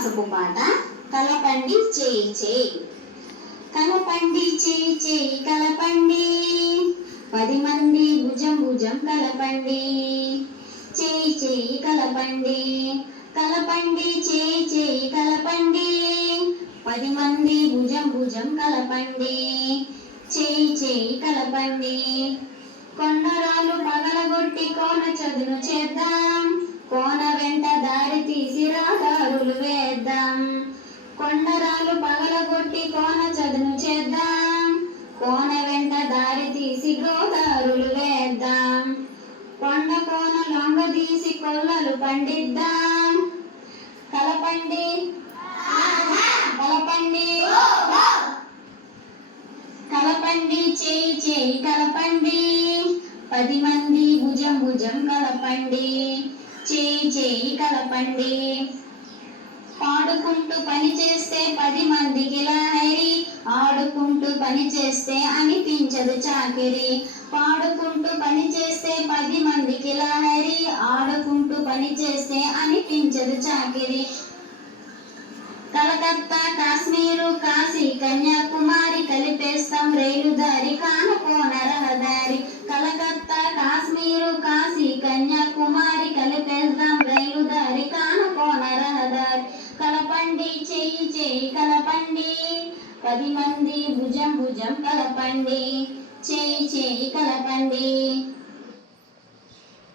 సమాసపు పాట. కలపండి చేయి చేయి. కలపండి చేయి చేయి కలపండి, 10 మంది భుజం భుజం కలపండి. చేయి చేయి కలపండి, కలపండి చేయి చేయి కలపండి, 10 మంది భుజం భుజం కలపండి. చేయి చేయి కలపండి. కొండరాలు పగలగొట్టి కోన చదును చేద్దాం, కోన వెంట దారి తీసి రహదారులు వేద్దాం. కొండరాలు పగలగొట్టి కోన చదును చేద్దాం, కోన వెంట దారి తీసి గోదారులు వేద్దాం. కొండ కోన లొంగదీసి కొల్లలు పండిద్దాం. కలపండి కలపండి కలపండి చేయి చేయి కలపండి, 10 మంది భుజం భుజం కలపండి. చేయి చేయి కలపండి. పాడుకుంటూ పని చేస్తే 10 మందికి లాహరి, ఆడుకుంటూ పని చేస్తే అనిపించదు చాకిరి. పాడుకుంటూ పని చేస్తే 10 మందికి లాహరి, ఆడుకుంటూ పని చేస్తే అనిపించదు చాకిరి. కలకత్తా కాశ్మీరు కాశీ కన్యాకుమారి కలిపేస్తాం రైలు దారి కానకోన రహదారి. కలకత్తా కాశ్మీరు కాశీ కన్యాకుమారి కలిపేస్తాం రైలు దారి కానకోన రహదారి. కలపండి చేయి చేయి కలపండి, 10 మంది భుజం భుజం కలపండి. చేయి చేయి కలపండి.